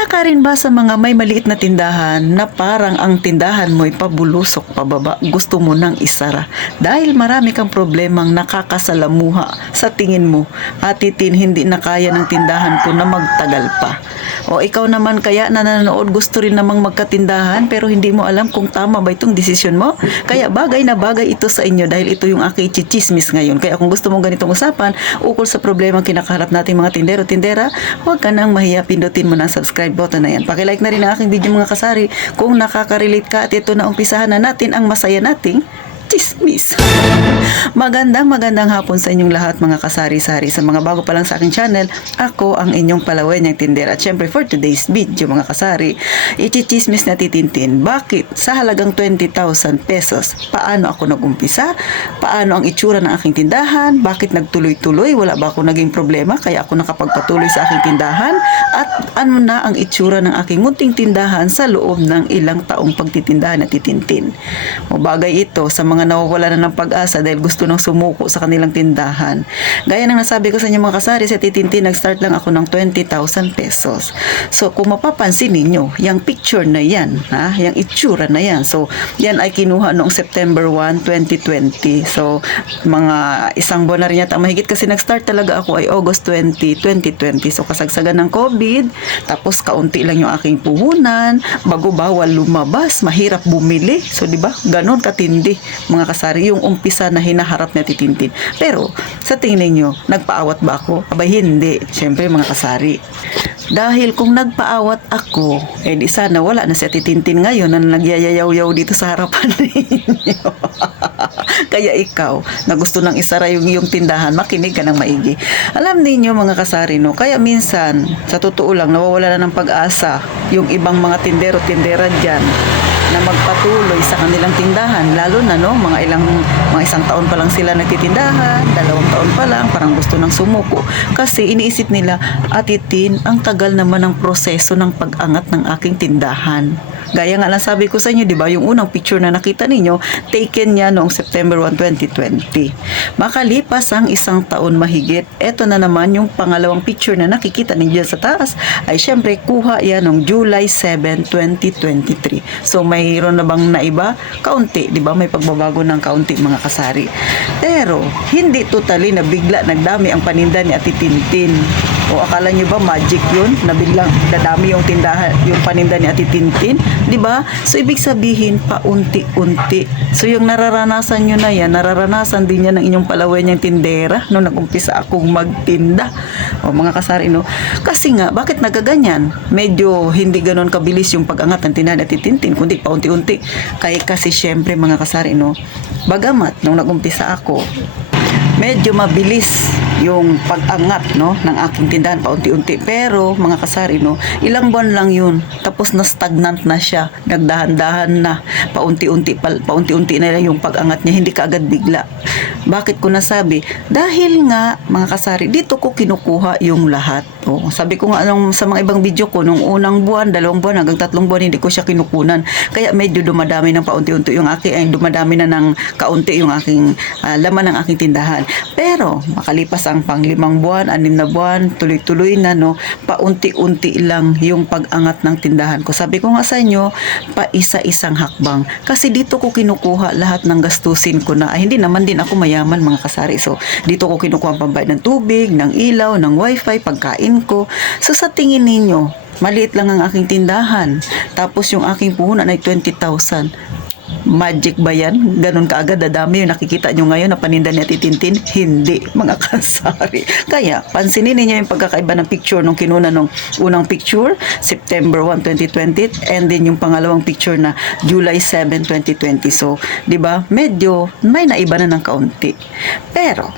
Isa ka rin ba sa mga may maliit na tindahan na parang ang tindahan mo'y pabulusok pababa, gusto mo nang isara dahil marami kang problemang nakakasalamuha sa tingin mo, atitin hindi na kaya ng tindahan ko na magtagal pa? O ikaw naman kaya na nanonood gusto rin namang magkatindahan pero hindi mo alam kung tama ba itong desisyon mo? Kaya bagay na bagay ito sa inyo dahil ito yung aking chichismis ngayon. Kaya kung gusto mong ganitong usapan ukol sa problemang kinakaharap nating mga tindero-tindera, huwag ka nang mahiya, pindutin mo ng subscribe button na yan. Pakilike na rin ang aking video mga kasari kung nakaka-relate ka at ito na umpisahan na natin ang masaya nating chismis. Magandang hapon sa inyong lahat mga kasari-sari. Sa mga bago pa lang sa aking channel, ako ang inyong palawenyang tindera. At syempre for today's video mga kasari, ichichismis na titintin. Bakit sa halagang 20,000 pesos, paano ako nag-umpisa? Paano ang itsura ng aking tindahan? Bakit nagtuloy-tuloy? Wala ba ako naging problema kaya ako nakapagpatuloy sa aking tindahan? At ano na ang itsura ng aking munting tindahan sa loob ng ilang taong pagtitindahan na titintin? O bagay ito sa mga nawawala na ng pag-asa dahil gusto nang sumuko sa kanilang tindahan. Gaya ng nasabi ko sa inyo mga kasari, sa titintin nag-start lang ako ng 20,000 pesos. So kung mapapansin ninyo, yung picture na yan, yung itsura na yan. So yan ay kinuha noong September 1, 2020. So mga isang buwan na rin yata mahigit kasi nag-start talaga ako ay August 20, 2020. So kasagsagan ng COVID, tapos kaunti lang yung aking puhunan, bago bawal lumabas, mahirap bumili. So di ba? Ganon katindi mga kasari yung umpisa na hinaharap na titintin. Pero sa tingin niyo, nagpaawat ba ako? Abay hindi. Siyempre mga kasari. Dahil kung nagpaawat ako, di sana wala na si titintin ngayon na nagyayayaw-yaw dito sa harapan ninyo. Kaya ikaw, na gusto nang isara yung tindahan, makinig ka ng maigi. Alam niyo mga kasari, no? Kaya minsan, sa totoo lang, nawawala na ng pag-asa yung ibang mga tindero-tindera dyan na magpatuloy sa kanilang tindahan, lalo na mga isang taon pa lang sila nagtitindahan, 2 taon pa lang, parang gusto nang sumuko kasi iniisip nila, atitin, ang tagal naman ng proseso ng pag-angat ng aking tindahan. Gaya nga lang sabi ko sa inyo, di ba, yung unang picture na nakita ninyo, taken niya noong September 1, 2020. Makalipas ang 1 taon mahigit, eto na naman yung pangalawang picture na nakikita ninyo sa taas, ay syempre kuha yan noong July 7, 2023. So mayroon na bang naiba? Kaunti, di ba? May pagbabago ng kaunti mga kasari. Pero hindi totally na bigla nagdami ang paninda ni Ate Tintin. O akala nyo ba magic yun? Na biglang dadami yung tindahan, yung paninda ni Ate Tintin? Di ba? So ibig sabihin paunti-unti. So yung nararanasan nyo na yan, nararanasan din yan ng inyong palawenyang tindera nung nag-umpisa akong magtinda. O mga kasari, no? Kasi nga, bakit nagaganyan? Medyo hindi ganon kabilis yung pag-angat ng tindahan ni Ate Tintin, kundi paunti-unti. Kaya kasi syempre mga kasari, no? Bagamat nung nag-umpisa ako, medyo mabilis yung pag-angat ng aking tindahan paunti-unti, pero mga kasari, ilang buwan lang yun, tapos na stagnant na siya, nagdahan-dahan na, paunti-unti na yung pag-angat niya, hindi kaagad bigla. Bakit ko nasabi? Dahil nga mga kasari, dito ko kinukuha yung lahat. Sabi ko nga sa mga ibang video ko, nung unang buwan, 2 buwan hanggang 3 buwan hindi ko siya kinukunan, kaya medyo dumadami ng paunti-unti yung aking, ay dumadami na ng kaunti yung aking laman ng aking tindahan. Pero makalipas ang pang 5 buwan, 6 na buwan, tuloy-tuloy na, paunti-unti lang yung pag-angat ng tindahan ko. Sabi ko nga sa inyo, pa isa-isang hakbang. Kasi dito ko kinukuha lahat ng gastusin ko na, ay hindi naman din ako mayaman mga kasari. So dito ko kinukuha ang pambayad ng tubig, ng ilaw, ng wifi, pagkain ko. So sa tingin ninyo, maliit lang ang aking tindahan. Tapos yung aking puhunan ay 20,000. Magic ba yan? Ganun kaagad dadami yung nakikita nyo ngayon na paninda ni Ate Tintin? Hindi, mga kasari. Kaya, pansinin niyo yung pagkakaiba ng picture nung kinuna nung unang picture, September 1, 2020, and then yung pangalawang picture na July 7, 2020. So, di ba? Medyo may naiba na ng kaunti. Pero,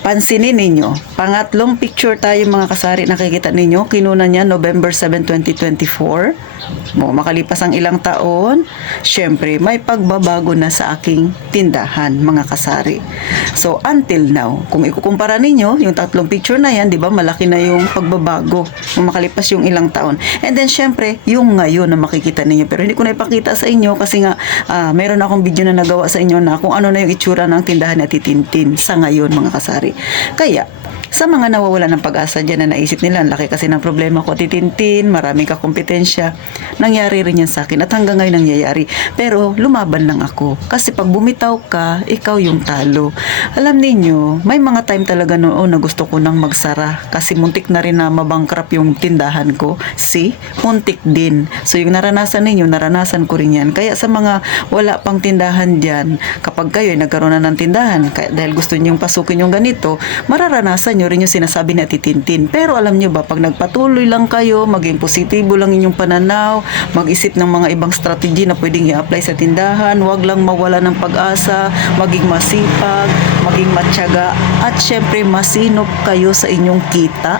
pansinin ninyo, pangatlong picture tayo mga kasari, nakikita ninyo, kinuna niya November 7, 2024. Makalipas ang ilang taon, syempre may pagbabago na sa aking tindahan mga kasari. So until now, kung ikukumpara ninyo yung 3 picture na yan, di ba malaki na yung pagbabago nung makalipas yung ilang taon. And then syempre yung ngayon na makikita ninyo, pero hindi ko na ipakita sa inyo kasi nga meron akong video na nagawa sa inyo na kung ano na yung itsura ng tindahan ni Ate Tintin sa ngayon mga kasari. Kaya Sa mga nawawala ng pag-asa dyan na naisip nila, ang laki kasi ng problema ko, titintin, maraming kakompetensya, nangyari rin yan sa akin at hanggang ngayon nangyayari. Pero lumaban lang ako kasi pag bumitaw ka, ikaw yung talo. Alam ninyo, may mga time talaga noon na gusto ko nang magsara kasi muntik na rin na mabangkrap yung tindahan ko. See? Muntik din. So yung naranasan ninyo, naranasan ko rin yan. Kaya sa mga wala pang tindahan dyan, kapag kayo ay nagkaroon na ng tindahan, dahil gusto nyo pasukin yung ganito, mararanasan nyo rin yung sinasabi na titintin. Pero alam nyo ba, pag nagpatuloy lang kayo, maging positibo lang inyong pananaw, mag-isip ng mga ibang strategy na pwedeng i-apply sa tindahan, wag lang mawala ng pag-asa, maging masipag, maging matyaga, at syempre masinop kayo sa inyong kita,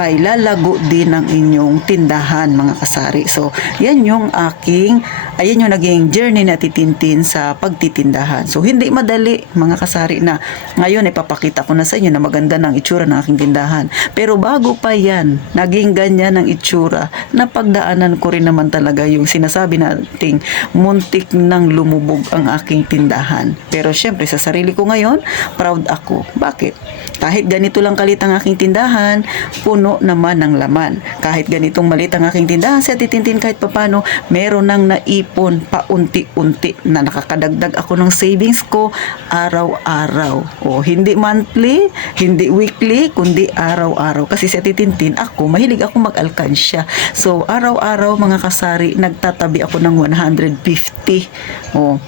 ay lalago din ang inyong tindahan, mga kasari. So, yan yung ayan yung naging journey na titintin sa pagtitindahan. So, hindi madali, mga kasari, na ngayon ipapakita ko na sa inyo na maganda ng itsura ng aking tindahan. Pero bago pa yan, naging ganyan ang itsura, na pagdaanan ko rin naman talaga yung sinasabi nating muntik nang lumubog ang aking tindahan. Pero syempre, sa sarili ko ngayon, proud ako. Bakit? Kahit ganito lang kalit ang aking tindahan, puno naman ng laman. Kahit ganitong maliit ang aking tindahan, sa titintin kahit papano, meron nang naipon paunti-unti na nakakadagdag ako ng savings ko araw-araw. O, hindi monthly, hindi weekly, kundi araw-araw. Kasi sa titintin ako, mahilig ako mag-alkansya. So, araw-araw, mga kasari, nagtatabi ako ng 150. O,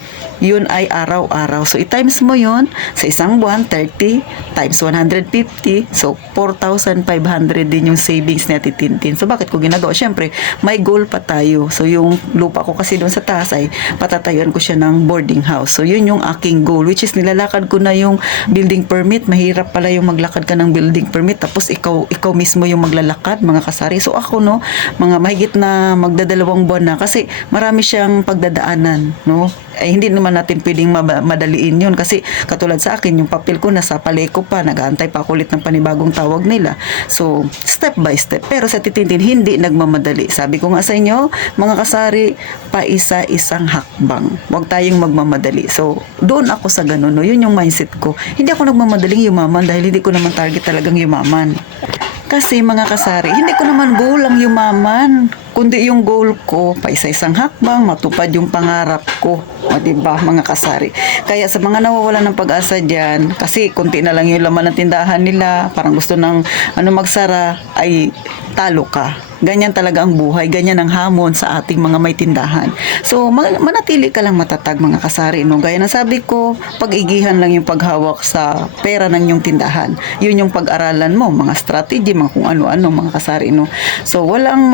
yun ay araw-araw. So, i-times mo yun sa isang buwan, 30 times 150. So, 4,500 din yung savings na titintin. So, bakit ko ginagawa? Siyempre, may goal pa tayo. So, yung lupa ko kasi doon sa taas ay patatayuan ko siya ng boarding house. So, yun yung aking goal, which is nilalakad ko na yung building permit. Mahirap pala yung maglakad ka ng building permit. Tapos, ikaw mismo yung maglalakad, mga kasari. So, ako, no, mga mahigit na magdadalawang buwan na kasi marami siyang pagdadaanan, no? Hindi naman natin pwedeng madaliin yun kasi katulad sa akin, yung papel ko nasa paleko pa, nag-aantay pa ako ulit ng panibagong tawag nila. So, step by step. Pero sa titintin, hindi nagmamadali. Sabi ko nga sa inyo, mga kasari, paisa-isang hakbang. Huwag tayong magmamadali. So, doon ako sa ganun, no? Yun yung mindset ko. Hindi ako nagmamadaling yumaman dahil hindi ko naman target talagang yumaman. Kasi mga kasari, hindi ko naman goal ang yumaman, kundi yung goal ko, paisa-isang hakbang, matupad yung pangarap ko. O, diba, mga kasari? Kaya sa mga nawawala ng pag-asa dyan, kasi kunti na lang yung laman ng tindahan nila, parang gusto ng magsara, ay talo ka. Ganyan talaga ang buhay, ganyan ang hamon sa ating mga may tindahan. So, manatili ka lang matatag, mga kasari, no? Gaya na sabi ko, pag-igihan lang yung paghawak sa pera ng yung tindahan. Yun yung pag-aralan mo, mga strategy, mga kung ano-ano, mga kasari, no? So, walang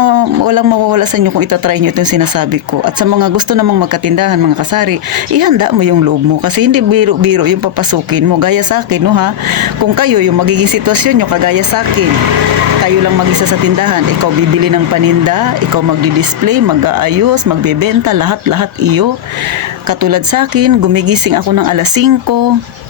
mawawala sa inyo kung itatry nyo itong sinasabi ko. At sa mga gusto namang magkatindahan, mga kasari, ihanda mo yung loob mo kasi hindi biro-biro yung papasukin mo. Gaya sa akin, no, ha? Kung kayo, yung magiging sitwasyon nyo, kagaya sa akin, kayo lang mag-isa sa tindahan, ikaw bibili ng paninda, ikaw magdi-display, mag-aayos, magbebenta, lahat-lahat iyo. Katulad sa akin, gumigising ako ng alas 5,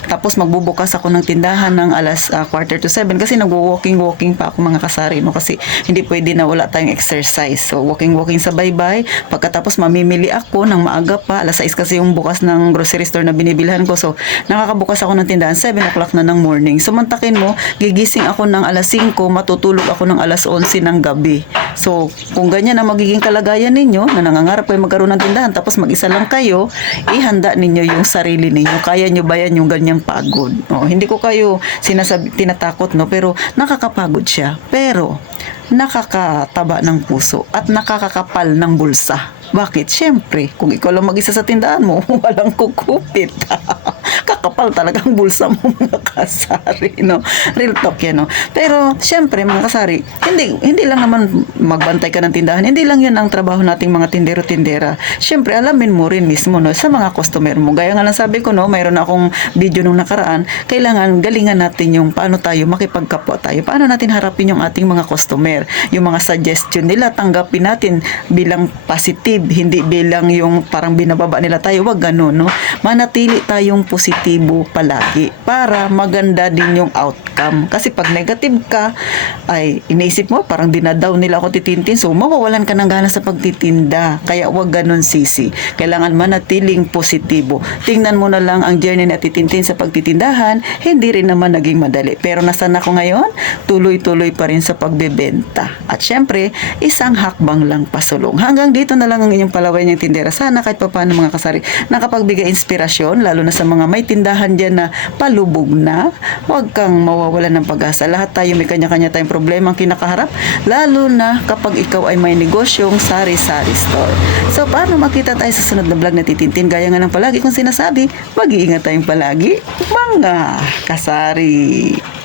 tapos magbubukas ako ng tindahan ng alas 6:45 kasi nagwo-walking pa ako, mga kasari, no? Kasi hindi pwede na wala tayong exercise. So walking sa baybay. Pagkatapos mamimili ako ng maaga pa, alas 6 kasi yung bukas ng grocery store na binibilhan ko. So nakakabukas ako ng tindahan 7 o'clock na ng morning. So mantakin mo, gigising ako ng alas 5, matutulog ako ng alas 11 ng gabi. So kung ganyan ang magiging kalagayan ninyo, na nangangarap kayo magkaroon ng tindahan tapos mag-isa lang kayo, ihanda ninyo yung sarili ninyo. Kaya nyo ba yan yung ganyang pagod? No, hindi ko kayo tinatakot, no, pero nakakapagod siya. Pero nakakataba ng puso at nakakakapal ng bulsa. Bakit? Siyempre, kung ikaw lang mag-isa sa tindahan mo, walang kukupit. Kakapal talaga ang bulsa mo, mga kasari, no? Real talk yan, no? Pero, siyempre, mga kasari, hindi lang naman magbantay ka ng tindahan. Hindi lang yun ang trabaho nating mga tindero-tindera. Siyempre, alamin mo rin mismo, no, sa mga customer mo. Gaya nga lang sabi ko, no, mayroon akong video nung nakaraan, kailangan galingan natin yung paano tayo makipagkapwa tayo. Paano natin harapin yung ating mga customer. Yung mga suggestion nila, tanggapin natin bilang positive, hindi bilang yung parang binababa nila tayo. Wag ganun, no? Manatili tayong positive positibo palagi para maganda din yung outcome. Kasi pag negative ka, ay iniisip mo parang dinadaw nila ako titintin, so mawawalan ka ng gana sa pagtitinda. Kaya wag ganun, sisi. Kailangan manatiling positibo. Tingnan mo na lang ang journey na titintin sa pagtitindahan, hindi rin naman naging madali. Pero nasan ako ngayon? Tuloy-tuloy pa rin sa pagbebenta. At syempre, isang hakbang lang pasulong. Hanggang dito na lang ang inyong palaway niyang tindera. Sana kahit papaano mga kasari, nakapagbigay inspirasyon, lalo na sa mga may tindahan dyan na palubog na. Huwag kang mawawalan ng pag-asa. Lahat tayo may kanya-kanya tayong problema ang kinakaharap, lalo na kapag ikaw ay may negosyong sari-sari store. So, paano makita tayo sa sunod na vlog na titintin? Gaya nga ng palagi kong sinasabi, mag-iingat tayong palagi, mga kasari.